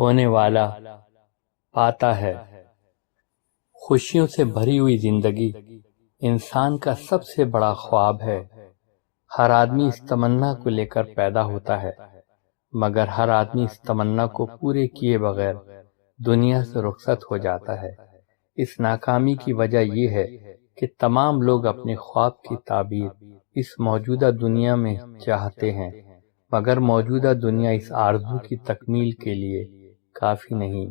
کھونے والا پاتا ہے۔ خوشیوں سے بھری ہوئی زندگی انسان کا سب سے بڑا خواب ہے۔ ہر آدمی اس تمنا کو لے کر پیدا ہوتا ہے، مگر ہر آدمی اس تمنا کو پورے کیے بغیر دنیا سے رخصت ہو جاتا ہے۔ اس ناکامی کی وجہ یہ ہے کہ تمام لوگ اپنے خواب کی تعبیر اس موجودہ دنیا میں چاہتے ہیں، مگر موجودہ دنیا اس آرزو کی تکمیل کے لیے کافی نہیں۔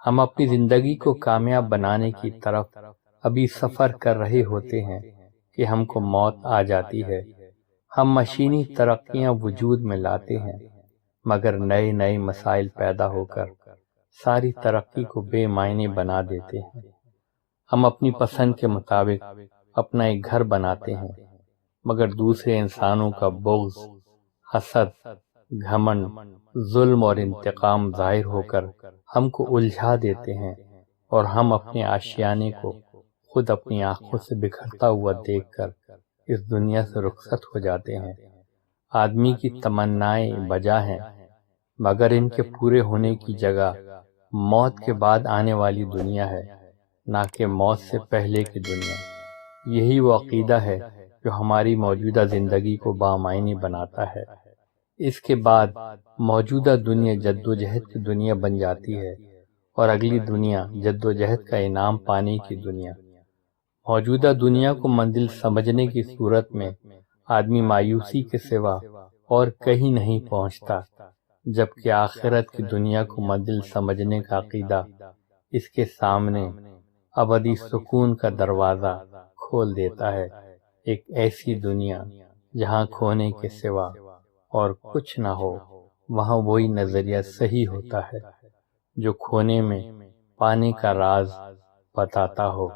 ہم اپنی زندگی کو کامیاب بنانے کی طرف ابھی سفر کر رہے ہوتے ہیں کہ ہم کو موت آ جاتی ہے۔ ہم مشینی ترقیاں وجود میں لاتے ہیں، مگر نئے نئے مسائل پیدا ہو کر ساری ترقی کو بے معنی بنا دیتے ہیں۔ ہم اپنی پسند کے مطابق اپنا ایک گھر بناتے ہیں، مگر دوسرے انسانوں کا بغض، حسد، گھمنڈ، ظلم اور انتقام ظاہر ہو کر ہم کو الجھا دیتے ہیں، اور ہم اپنے آشیانے کو خود اپنی آنکھوں سے بکھرتا ہوا دیکھ کر اس دنیا سے رخصت ہو جاتے ہیں۔ آدمی کی تمنائیں بجا ہیں، مگر ان کے پورے ہونے کی جگہ موت کے بعد آنے والی دنیا ہے، نہ کہ موت سے پہلے کی دنیا۔ یہی وہ عقیدہ ہے جو ہماری موجودہ زندگی کو بامعنی بناتا ہے۔ اس کے بعد موجودہ دنیا جدوجہد کی دنیا بن جاتی ہے، اور اگلی دنیا جدوجہد کا انعام پانے کی دنیا۔ موجودہ دنیا کو منزل سمجھنے کی صورت میں آدمی مایوسی کے سوا اور کہیں نہیں پہنچتا، جبکہ آخرت کی دنیا کو منزل سمجھنے کا عقیدہ اس کے سامنے ابدی سکون کا دروازہ کھول دیتا ہے۔ ایک ایسی دنیا جہاں کھونے کے سوا اور کچھ نہ ہو، وہاں وہی نظریہ صحیح ہوتا ہے جو کھونے میں پانے کا راز بتاتا ہو۔